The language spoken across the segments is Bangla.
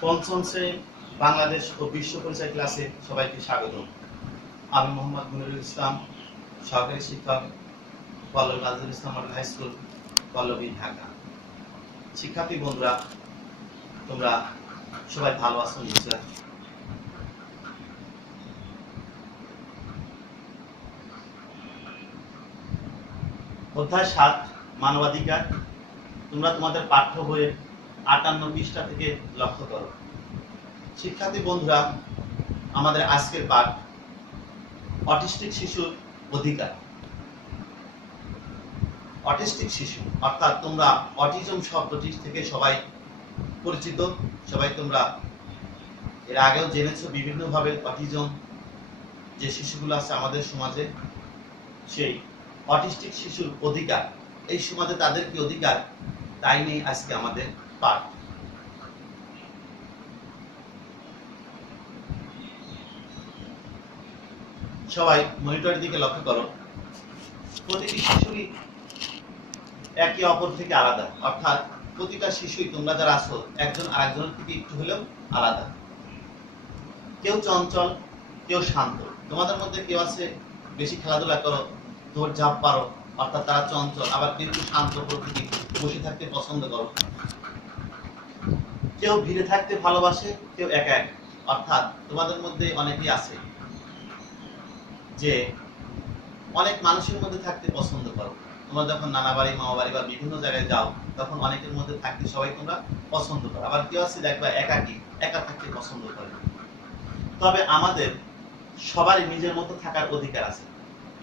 পঞ্চম শ্রেণী বাংলাদেশ ও বিশ্ব পরিচয় ক্লাসে সবাইকে স্বাগত। আমি মোহাম্মদ মুনিরুল ইসলাম, সহকারী শিক্ষক, Pallabi Nazrul Islam model high school, Pallabi, Dhaka. শিক্ষার্থী বন্ধুরা, তোমরা সবাই ভালো আছো নিশ্চয়? অধ্যায় 7 মানবাধিকার। তোমরা তোমাদের পাঠ্য বইয়ের 58 পৃষ্ঠা থেকে লক্ষ্য করো। শিক্ষার্থী বন্ধুরা, আমাদের আজকের পাঠ অটিস্টিক শিশুর অধিকার। অটিস্টিক শিশু অর্থাৎ তোমরা অটিজম শব্দটি থেকে সবাই পরিচিত। সবাই তোমরা এর আগেও জেনেছো বিভিন্নভাবে অটিজম যে শিশুগুলো আছে আমাদের সমাজে, সেই অটিস্টিক শিশুর অধিকার, এই সমাজে তাদের কি অধিকার, তাই নিয়ে আজকে আমাদের পাঠ। সবাই মনিটরের দিকে লক্ষ্য করো। প্রতিটি শিশুরই একে অপর থেকে আলাদা, অর্থাৎ প্রতিটা শিশুই তোমরা যারা আছো একজন আরেকজনের থেকে একটু হলেও আলাদা। কেউ চঞ্চল, কেউ শান্ত। তোমাদের মধ্যে কেউ আছে বেশি খেলাধুলা করো, দৌড়ঝাঁপ পারো, অর্থাৎ তারা চঞ্চল। আবার কেউ একটু শান্ত প্রকৃতি, বসে থাকতে পছন্দ করো। কেউ ভিড়ে থাকতে ভালোবাসে, কেউ একা এক, অর্থাৎ তোমাদের মধ্যে অনেকেই আছে যে অনেক মানুষের মধ্যে থাকতে পছন্দ করো। তোমরা যখন নানা বাড়ি, মামা বাড়ি বা বিভিন্ন জায়গায় যাও, তখন অনেকের মধ্যে থাকতে সবাই তোমরা পছন্দ করো। আবার কেউ আছে দেখবা একাকী, একা থাকতে পছন্দ করে। তবে আমাদের সবারই নিজের মতো থাকার অধিকার আছে।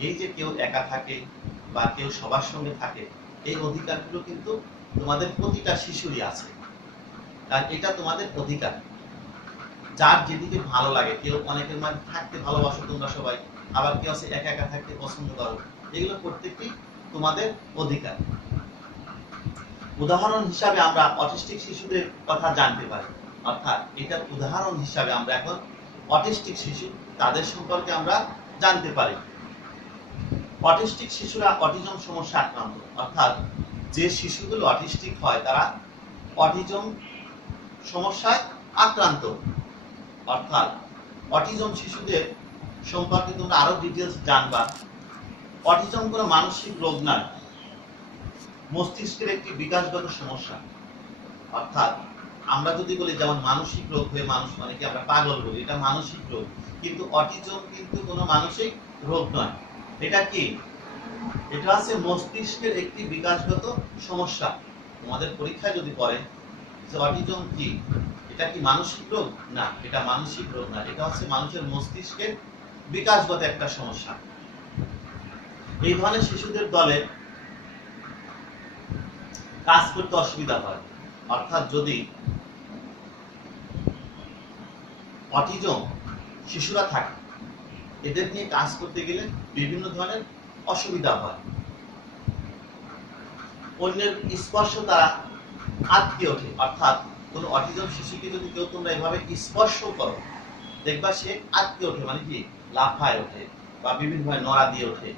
এই যে কেউ একা থাকে বা কেউ সবার সঙ্গে থাকে, এই অধিকারগুলো কিন্তু তোমাদের প্রতিটা শিশুরই আছে। কারণ এটা তোমাদের অধিকার। যার যেদিকে ভালো লাগে, কেউ অনেকের মধ্যে থাকতে ভালোবাসো তোমরা সবাই, আবার কেউ আছে একা একা থাকতে পছন্দ করো। এগুলো প্রত্যেকটি তোমাদের অধিকার। উদাহরণ হিসাবে আমরা অটিস্টিক শিশুদের কথা জানতে পারি, অর্থাৎ এটার উদাহরণ হিসাবে আমরা এখন অটিস্টিক শিশু তাদের সম্পর্কে আমরা জানতে পারি। অটিস্টিক শিশুরা অটিজম সমস্যা আক্রান্ত, অর্থাৎ যে শিশুগুলো অটিস্টিক হয় তারা অটিজম সমস্যায় আক্রান্ত। অর্থাৎ অটিজম শিশুদের সম্পর্কে তোমরা আরো ডিটেইলস জানবা। অটিজম কোনো মানসিক রোগ নয়, মস্তিষ্কের একটি বিকাশগত সমস্যা। অর্থাৎ আমরা যদি বলি যেমন মানসিক রোগ হয়ে মানুষ অনেকে আমরা পাগল বলি, এটা মানসিক রোগ, কিন্তু অটিজম কিন্তু কোনো মানসিক রোগ নয়। এটা কি? এটা হচ্ছে মস্তিষ্কের একটি বিকাশগত সমস্যা। তোমাদের পরীক্ষায় যদি পড়ে যে অটিজম কি, এটা কি মানসিক রোগ? না, এটা মানসিক রোগ না, এটা হচ্ছে মানুষের মস্তিষ্কের বিকাশগত একটা সমস্যা। এই ধরনের শিশুদের দলে কাজ করতে অসুবিধা হয়, অর্থাৎ যদি অটিজম শিশুরা থাকে, এদের নিয়ে কাজ করতে গেলে বিভিন্ন ধরনের অসুবিধা হয়। অন্যের স্পর্শ তারা আটকে ওঠে, অর্থাৎ কোনো অটিজম শিশুকে যদি কেউ তোমরা এভাবে স্পর্শ করো, দেখবা সে আটকে ওঠে, মানে কি লাফায় ওঠে বা বিভিন্নভাবে নড়া দিয়ে ওঠে।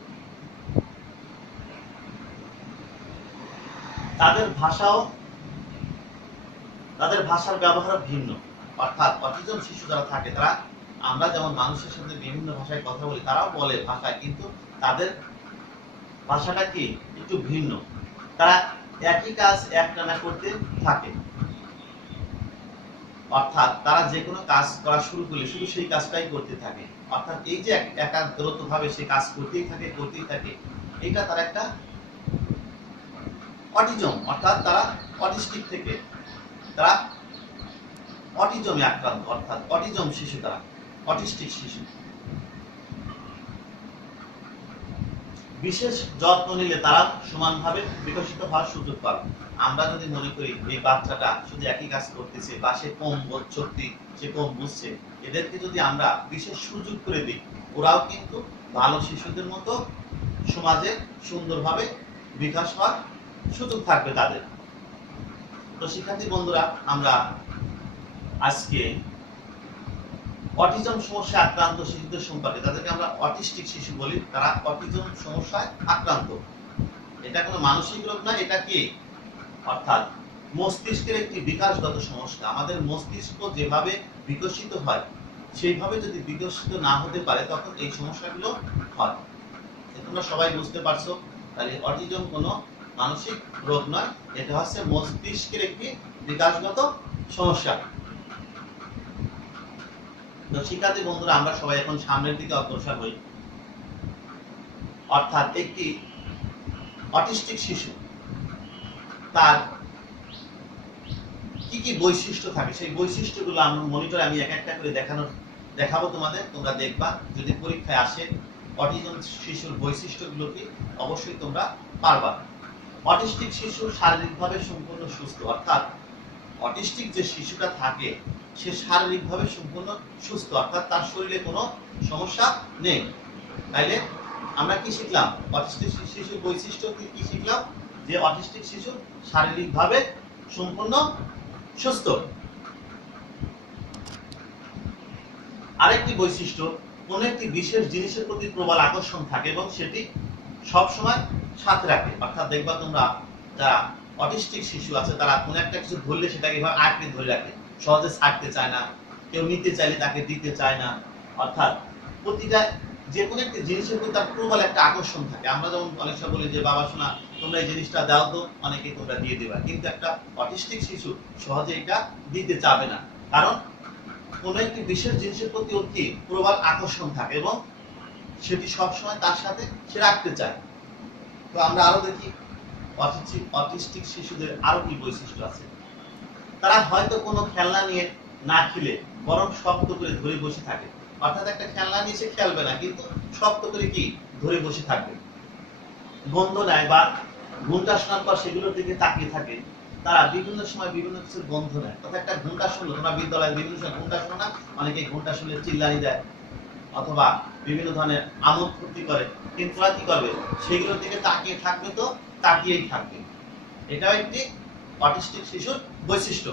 তাদের ভাষার ব্যবহার ভিন্ন, অর্থাৎ অটিজম শিশু যারা থাকে তারা, আমরা যেমন মানুষের সাথে বিভিন্ন ভাষায় কথা বলি, তারাও বলে ভাষায়, কিন্তু তাদের ভাষাটা কি একটু ভিন্ন। তারা একই কাজ একটানা করতে থাকে, অর্থাৎ তারা যে কোনো কাজ করা শুরু করলে শুধু সেই কাজটাই করতে থাকে, অর্থাৎ এই যে একাগ্রত ভাবে সে কাজ করতেই থাকে, এটা তার একটা অটিজম। অর্থাৎ তারা অটিস্টিক থেকে তারা অটিজমে আক্রান্ত, অর্থাৎ অটিজম শিশু, তারা অটিস্টিক শিশু। বিশেষ যত্ন নিলে তারা সমানভাবে বিকশিত হওয়ার সুযোগ পাবে। আমরা যদি মনে করি এই বাচ্চাটা শুধু একই কাজ করতেছে বা সে কম বোধশক্তি, সে কম বুঝছে, এদেরকে যদি আমরা বিশেষ সুযোগ করে দিই, ওরাও কিন্তু ভালো শিশুদের মতো সমাজে সুন্দরভাবে বিকাশ হওয়ার সুযোগ থাকবে তাদের। তো শিক্ষার্থী বন্ধুরা, আমরা আজকে অটিজম সমস্যায় আক্রান্ত শিশুদের সম্পর্কে, তাদেরকে আমরা অটিস্টিক শিশু বলি, তারা অটিজম সমস্যায় আক্রান্ত। এটা কোনো মানসিক রোগ না, এটা কি? অর্থাৎ মস্তিষ্কের একটি বিকাশগত সমস্যা। আমাদের মস্তিষ্ক যেভাবে বিকশিত হয় সেইভাবে যদি বিকশিত না হতে পারে তখন এই সমস্যাগুলো হয়। তোমরা সবাই বুঝতে পারছো, তাহলে অটিজম কোনো মানসিক রোগ নয়, এটা হচ্ছে মস্তিষ্কের একটি বিকাশগত সমস্যা। তো শিক্ষার্থী বন্ধুরা, আমরা সবাই এখন সামনের দিকে অগ্রসর হই। অর্থাৎ একটি অটিস্টিক শিশু তার কি কি বৈশিষ্ট্য থাকে সেই বৈশিষ্ট্যগুলো আমরা মনিটরে আমি এক একটা করে দেখাবো তোমাদের, তোমরা দেখবা। যদি পরীক্ষায় আসে অটিজম শিশুর বৈশিষ্ট্যগুলো কি, অবশ্যই তোমরা পারবা। অটিস্টিক শিশু শারীরিকভাবে সম্পূর্ণ সুস্থ, অর্থাৎ অটিস্টিক যে শিশুটা থাকে সে শারীরিকভাবে সম্পূর্ণ সুস্থ, অর্থাৎ তার শরীরে কোনো সমস্যা নেই। তাইলে আমরা কি শিখলাম? অটিস্টিক শিশুর বৈশিষ্ট্য কি শিখলাম? যে অটিস্টিক শিশু শারীরিকভাবে সম্পূর্ণ সুস্থ। আরেকটি বৈশিষ্ট্য, কোন একটি বিশেষ জিনিসের প্রতি প্রবল আকর্ষণ থাকে এবং সেটি সবসময় সাথে রাখে। অর্থাৎ দেখবা তোমরা যারা অটিস্টিক শিশু আছে তারা কোন একটা কিছু ধরলে সেটাকে এভাবে আঁকড়ে ধরে রাখে, সহজে ছাড়তে চায় না, কেউ নিতে চাইলে তাকে দিতে চায় না। অর্থাৎ প্রতিটা যে কোনো একটি জিনিসের প্রতি তার প্রবল একটা আকর্ষণ থাকে। আমরা যেমন অনেক সময় বলি যে বাবা শোনা তোমরা এই জিনিসটা দাও তো, অনেকেই তোমরা দিয়ে দেবা, কিন্তু একটা অটিস্টিক শিশু সহজে এটা দিতে চাবে না, কারণ কোন একটি বিশেষ জিনিসের প্রতি অতি প্রবল আকর্ষণ থাকে এবং সেটি সবসময় তার সাথে সে রাখতে চায়। তো আমরা আরো দেখি অটিস্টিক শিশুদের আরো কি বৈশিষ্ট্য আছে। তারা হয়তো কোনো খেলনা নিয়ে না খেলে বরং শক্ত করে ধরে বসে থাকে। অর্থাৎ একটা খেলনা নিয়ে সে খেলবে না, কিন্তু শক্ত করে কি ধরে বসে থাকবে। গন্ধ নেয় বা ঘুমটা শোনার পর সেগুলোর দিকে তাকিয়ে থাকে। তারা বিভিন্ন সময় বিভিন্ন কিছুর গন্ধ নেয়। অর্থাৎ একটা ঘুমটা শুনলো, তোমরা বিদ্যালয়ে বিভিন্ন সময় ঘুমটা শোনো না, অনেকে ঘুমটা শুনলে চিল্লানি দেয় অথবা বিভিন্ন ধরনের আমোদ ফুর্তি করে, কিন্তু ওরা কি করবে? সেগুলোর দিকে তাকিয়ে থাকবে, তো তাকিয়েই থাকবে। এটাও একটি অটিস্টিক শিশুর বৈশিষ্ট্য।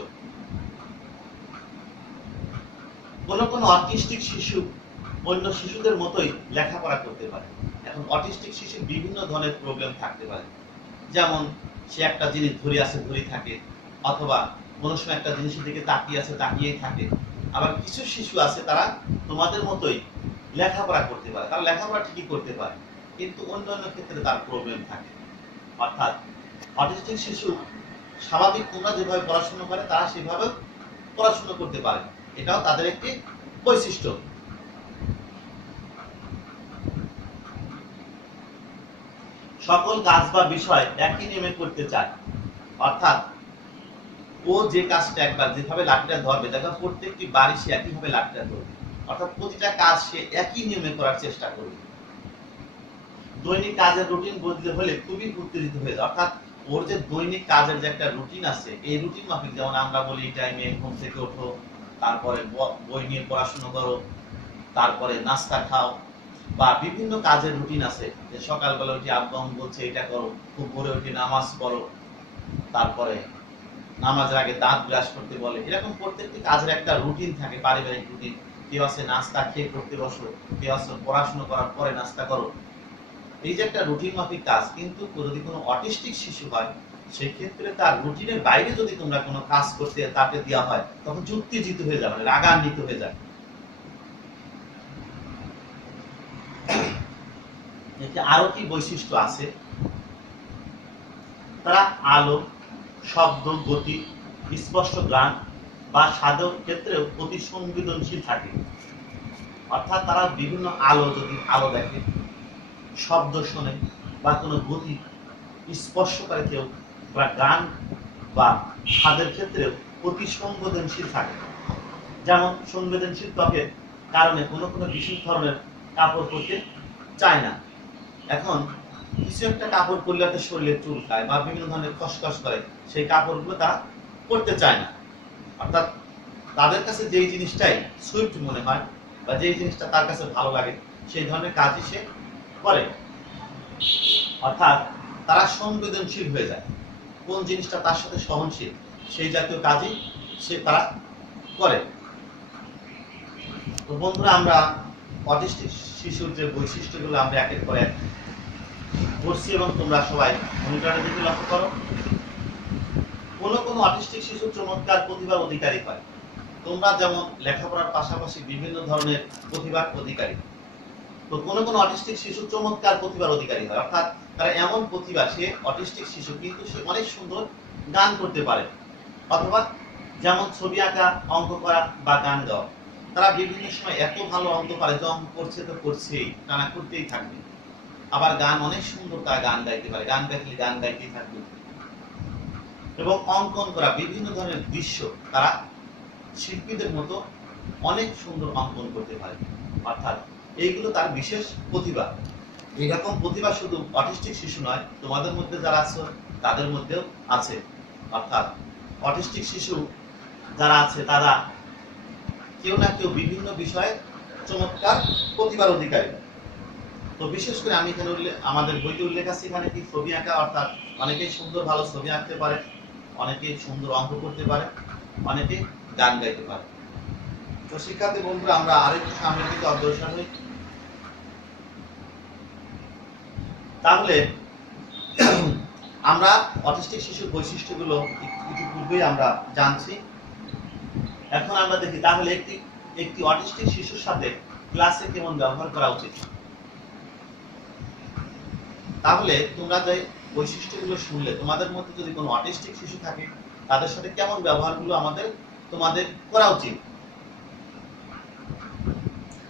কোন অটিস্টিক শিশু অন্য শিশুদের মতোই লেখাপড়া করতে পারে। এখন অটিস্টিক শিশুর বিভিন্ন ধরনের প্রবলেম থাকতে পারে, যেমন সে একটা জিনিস ধরে আছে ধরে থাকে, অথবা কোনো সময় একটা জিনিসের দিকে তাকিয়ে আছে তাকিয়েই থাকে। আবার কিছু শিশু আছে তারা তোমাদের মতোই লেখাপড়া করতে পারে, তারা লেখাপড়া ঠিকই করতে পারে, কিন্তু অন্যান্য ক্ষেত্রে তার প্রবলেম থাকে। অর্থাৎ অটিস্টিক শিশু স্বাভাবিক তোমরা যেভাবে পড়াশোনা করে তারা সেভাবে পড়াশোনা করতে পারে, এটাও তাদের একটি বৈশিষ্ট্য। সকল কাজ বা বিষয় একই নিয়মে করতে চায়। অর্থাৎ ও যে কাজটা একবার যেভাবে লাঠিটা ধরবে, দেখো প্রত্যেকটি বাড়ি সে একইভাবে লাঠিটা ধরবে। অর্থাৎ প্রতিটা কাজ সে একই নিয়মে করার চেষ্টা করবে। দৈনিক কাজের রুটিন বদলে হলে খুবই উত্তেজিত হয়ে যায়। অর্থাৎ ওর যে দৈনিক কাজের যে একটা রুটিন আছে, এই রুটিন মাফিক, যেমন আমরা বলি এই টাইমে ঘুম থেকে ওঠো, তারপরে বই নিয়ে পড়াশোনা করো, তারপরে নাস্তা খাও, বা বিভিন্ন কাজের রুটিন আছে যে সকালবেলা উঠে আব্বা বলছে এটা করো, খুব ভোরে উঠে নামাজ পড়ো, তারপরে নামাজের আগে দাঁত ব্রাশ করতে বলে। এরকম প্রত্যেকটি কাজের একটা রুটিন থাকে, পারিবারিক রুটিন। কেউ আছে নাস্তা খেয়ে পড়তে বসো, কেউ আছে পড়াশোনা করার পরে নাস্তা করো। এই যে একটা রুটিন মাফিক কাজ, কিন্তু যদি কোনো অটিস্টিক শিশু হয় সেই ক্ষেত্রে তার রুটিনের বাইরে যদি তোমরা কোনো কাজ করতে তাকে দেওয়া হয় তখন যুক্তিজিত হয়ে যাবে, রাগান্বিত হয়ে যাবে। আরো কি বৈশিষ্ট্য আছে? তারা আলো, শব্দ, গতি, স্পষ্ট গান বা স্বাদের ক্ষেত্রেও অতি সংবেদনশীল থাকে। অর্থাৎ তারা বিভিন্ন যদি আলো দেখে, শব্দ শোনে বা কোনো গতি স্পর্শ করে কেউ, বা গান বা স্বাদের ক্ষেত্রেও অতি সংবেদনশীল থাকে। যেমন সংবেদনশীল ত্বকের কারণে কোনো বিশেষ ধরনের কাপড় পরতে চায় না। এখন কিছু একটা কাপড় পরলে শরীরে চুলকায় বা বিভিন্ন ধরনের খসখস করে, সেই কাপড়গুলো তারা পরতে চায় না। অর্থাৎ তাদের কাছে যেই জিনিসটাই সুইফট মনে হয় বা যেই জিনিসটা তার কাছে ভালো লাগে সেই ধরনের কাজই সে করে। অর্থাৎ তারা সংবেদনশীল হয়ে যায়, কোন জিনিসটা তার সাথে সহনশীল সেই জাতীয় কাজই তারা করে। তো বন্ধুরা, আমরা অটিস্টিক শিশুর যে বৈশিষ্ট্যগুলো আমরা একের পর এক পড়ছি এবং তোমরা সবাই মনিটরের দিকে লক্ষ্য করো। কোনো কোনো অটিস্টিক শিশু চমৎকার প্রতিভার অধিকারী হয়। তোমরা যেমন লেখাপড়ার পাশাপাশি বিভিন্ন ধরনের প্রতিভার অধিকারী, তো কোনো কোনো অটিস্টিক শিশু চমৎকার প্রতিভার অধিকারী হয়, অর্থাৎ তারা এমন প্রতিভা, সে অটিস্টিক শিশু কিন্তু সে অনেক সুন্দর গান করতে পারে, অথবা যেমন ছবি আঁকা, অঙ্ক করা বা গান গাওয়া। তারা বিভিন্ন সময় এত ভালো অঙ্ক পারে যে অঙ্ক করছে তো করছেই, টানা করতেই থাকবে। আবার গান অনেক সুন্দর, তারা গান গাইতে পারে, গান গাইতে গান গাইতেই থাকবে। এবং অঙ্কন করা বিভিন্ন ধরনের দৃশ্য তারা শিল্পীদের মতো অনেক সুন্দর অঙ্কন করতে পারে, অর্থাৎ এইগুলো তার বিশেষ প্রতিভা। এরকম প্রতিভা শুধু অটিস্টিক শিশু নয়, তোমাদের মধ্যে যারা আছে তাদের মধ্যেও আছে। অর্থাৎ অটিস্টিক শিশু যারা আছে তারা কেউ না কেউ বিভিন্ন বিষয়ে চমৎকার প্রতিভার অধিকারী। তো বিশেষ করে আমি এখানে আমাদের বইতে উল্লেখ আছে এখানে কি ছবি আঁকা, অর্থাৎ অনেকেই সুন্দর ভালো ছবি আঁকতে পারে, অনেকেই সুন্দর অঙ্ক করতে পারে, অনেকে গান গাইতে পারে। তো শিক্ষার্থী বন্ধুরা, আমরা আরেকটু সামনের দিকে অগ্রসর হই। তাহলে আমরা অটিস্টিক শিশুর বৈশিষ্ট্যগুলো ইতিপূর্বেই আমরা জানছি। এখন আমরা দেখি তাহলে একটি অটিস্টিক শিশুর সাথে ক্লাসে কেমন ব্যবহার করা উচিত। তাহলে তোমরা যে বৈশিষ্ট্যগুলো শুনলে, তোমাদের মধ্যে যদি কোনো অটিস্টিক শিশু থাকে তাদের সাথে কেমন ব্যবহারগুলো তোমাদের করা উচিত।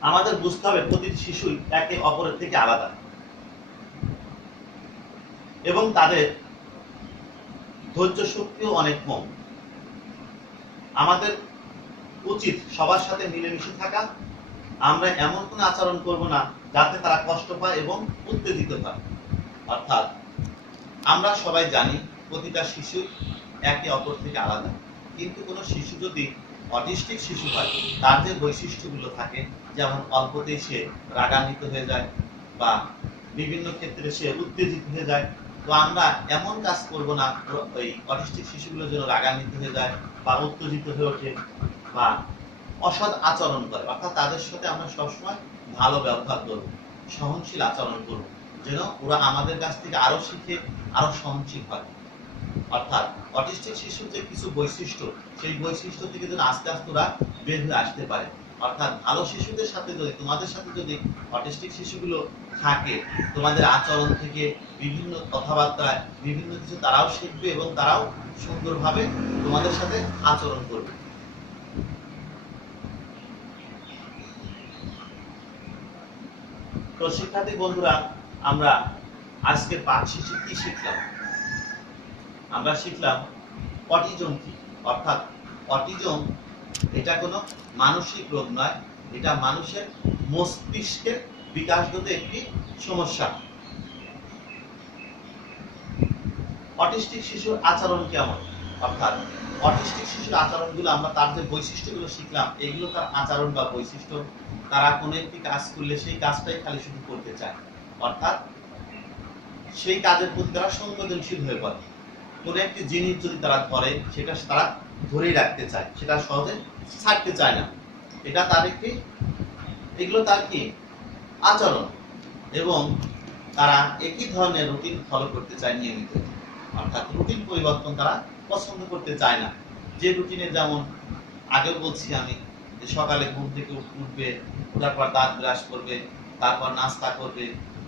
আমাদের বুঝতে হবে প্রতিটি শিশুই একে অপরের থেকে আলাদা এবং তাদের ধৈর্য শক্তিও অনেক কম। আমাদের উচিত সবার সাথে মিলেমিশে থাকা। আমরা এমন কোনো আচরণ করব না যাতে তারা কষ্ট পায় এবং উত্তেজিত হয়। অর্থাৎ আমরা সবাই জানি প্রতিটা শিশু একে অপর থেকে আলাদা, কিন্তু কোনো শিশু যদি অটিস্টিক শিশু হয়, তার যে বৈশিষ্ট্যগুলো থাকে, যেমন অল্পতেই সে রাগান্বিত হয়ে যায় বা বিভিন্ন ক্ষেত্রে সে উত্তেজিত হয়ে যায়, তো আমরা এমন কাজ করব না ওই অটিস্টিক শিশুগুলো যেন রাগান্বিত হয়ে যায় বা উত্তেজিত হয়ে ওঠে বা অসৎ আচরণ করে। অর্থাৎ তাদের সাথে আমরা সবসময় ভালো ব্যবহার করব, সহনশীল আচরণ করব, যেন ওরা আমাদের কাছ থেকে আরো শিখে আরো সহনশীল হয়। অর্থাৎ অটিস্টিক শিশুর যে কিছু বৈশিষ্ট্য, সেই বৈশিষ্ট্য থেকে যেন আস্তে আস্তে ওরা বের হয়ে আসতে পারে। অর্থাৎ ভালো শিশুদের সাথে যদি, তোমাদের সাথে যদি অটিস্টিক শিশুগুলো থাকে, তোমাদের আচরণ থেকে বিভিন্ন কথাবার্তায় বিভিন্ন কিছু তারাও শিখবে এবং তারাও সুন্দরভাবে তোমাদের সাথে আচরণ করবে। তো শিক্ষার্থী বন্ধুরা, আমরা আজকের পাঠ শেষে কি শিখলাম? আমরা শিখলাম অটিজম কি। অর্থাৎ অটিজম এটা কোনো মানসিক রোগ নয়, এটা মানুষের মস্তিষ্কের বিকাশগত একটি সমস্যা। অটিস্টিক শিশুর আচরণ কেমন? অর্থাৎ অটিস্টিক শিশুর আচরণগুলো, আমরা তার যে বৈশিষ্ট্যগুলো শিখলাম, এগুলো তার আচরণ বা বৈশিষ্ট্য। তারা কোনো একটি কাজ করলে সেই কাজটাই খালি শুধু করতে চায়, অর্থাৎ সেই কাজের প্রতি তারা সংবেদনশীল হয়ে পড়ে। কোনো একটি জিনিস যদি তারা ধরে, সেটা তারা ধরেই রাখতে চায়, সেটা সহজে ছাড়তে চায় না। এটা তার একটি, এগুলো তার কি আচরণ। এবং তারা একই ধরনের রুটিন ফলো করতে চায় নিয়মিত, অর্থাৎ রুটিন পরিবর্তন তারা পছন্দ করতে চায় না। যে রুটিনে, যেমন আগেও বলছি আমি, যে সকালে ঘুম থেকে উঠবে, ওঠার পর দাঁত ব্রাশ করবে, তারপর নাস্তা করবে,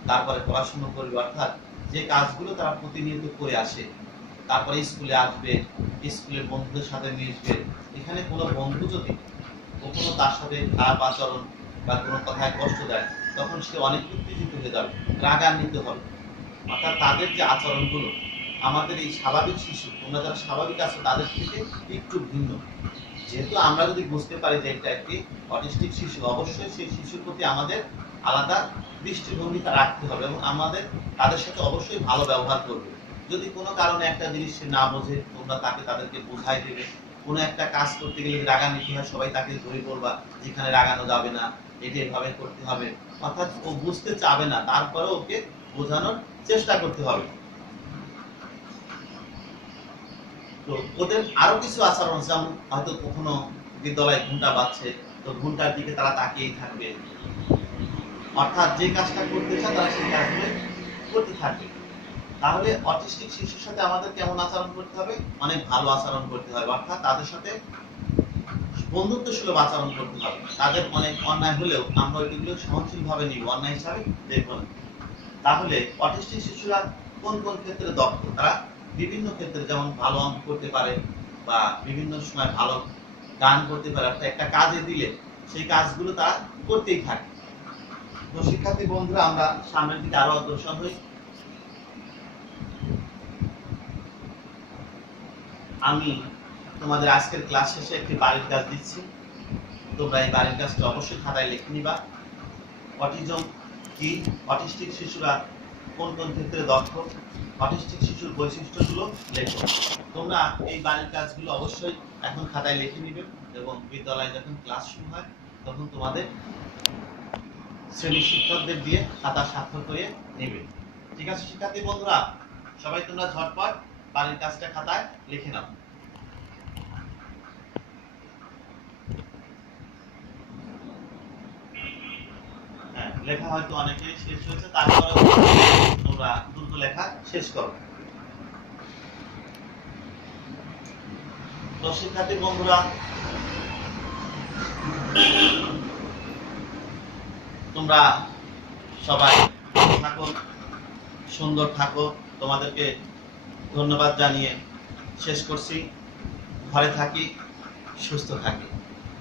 তারপরে পড়াশোনা করবে, অর্থাৎ যে কাজগুলো তারা প্রতিনিয়ত করে আসে, তারপরে স্কুলে আসবে, স্কুলে বন্ধুদের সাথে মিশবে। এখানে কোনো বন্ধু যদি কখনো তার সাথে খারাপ আচরণ বা কোনো কথায় কষ্ট দেয়, তখন সে অনেক উত্তেজিত হয়ে যাবে, রাগান্বিত হবে। অর্থাৎ তাদের যে আচরণগুলো আমাদের এই স্বাভাবিক শিশু, তোমরা যারা স্বাভাবিক আছো, তাদের থেকে একটু ভিন্ন। যেহেতু আমরা যদি বুঝতে পারি যে এটা একটি অটিস্টিক শিশু, অবশ্যই সেই শিশুর প্রতি আমাদের আলাদা দৃষ্টিভঙ্গিটা রাখতে হবে এবং আমাদের তাদের সাথে অবশ্যই ভালো ব্যবহার করবে। যদি কোনো কারণে একটা জিনিস সে না বোঝে, তোমরা তাদেরকে বোঝাই দেবে। কোনো একটা কাজ করতে গেলে রাগান্বিত হয়, সবাই তাকে ধরে বলবা যেখানে রাগানো যাবে না, এটা এভাবে করতে হবে। অর্থাৎ ও বুঝতে চাবে না, তারপরে ওকে বোঝানোর চেষ্টা করতে হবে। তো ওদের আরো কিছু আচরণ, যেমন হয়তো কখনো বিদ্যালয়ে ঘন্টা বাজছে, তো ঘন্টার দিকে তারা তাকিয়েই থাকবে। অর্থাৎ যে কাজটা করতে চায় তারা সেই কাজগুলো করতে থাকবে। তাহলে অটিস্টিক শিশুর সাথে আমাদের কেমন আচরণ করতে হবে? অনেক ভালো আচরণ করতে হবে, অর্থাৎ তাদের সাথে বন্ধুত্ব সুলভ আচরণ করতে হবে। তাদের অনেক অন্যায় হলেও আমরা ওইগুলো সহনশীল ভাবে নিব, অন্যায় হিসাবে দেখব না। তাহলে অটিস্টিক শিশুরা কোন কোন ক্ষেত্রে দক্ষ? তারা বিভিন্ন ক্ষেত্রে, যেমন ভালো অঙ্ক করতে পারে বা বিভিন্ন সময় ভালো গান করতে পারে, অর্থাৎ একটা কাজে দিলে সেই কাজগুলো তারা করতেই থাকে। তো শিক্ষার্থী বন্ধুরা, আমরা সামনের দিকে আরো অগ্রসর হই। আমি তোমাদের আজকের ক্লাস শেষে একটি বাড়ির কাজ দিচ্ছি। তোমরা এই বাড়ির কাজটা অবশ্যই খাতায় লিখে নিবা। অটিজম কি, অটিস্টিক শিশুরা কোন কোন ক্ষেত্রে দক্ষ, অটিস্টিক শিশুর বৈশিষ্ট্যগুলো লেখো। তোমরা এই বাড়ির কাজগুলো অবশ্যই এখন খাতায় লিখে নিবে এবং বিদ্যালয়ে যখন ক্লাস শুরু হয় তখন তোমাদের শ্রেণী শিক্ষকদের দিয়ে খাতা স্বাক্ষর করে নেবে। ঠিক আছে শিক্ষার্থী বন্ধুরা, সবাই তোমরা ঝটপট বাড়ির কাজটা খাতায় লিখে নাও। হ্যাঁ, লেখা হয়তো অনেকেই শেষ হয়েছে, তারপরে তোমরা দ্রুত লেখা শেষ করো। তো শিক্ষার্থী বন্ধুরা, তোমরা সবাই থাকো, সুন্দর থাকো। তোমাদেরকে ধন্যবাদ জানিয়ে শেষ করছি। ঘরে থাকি, সুস্থ থাকি।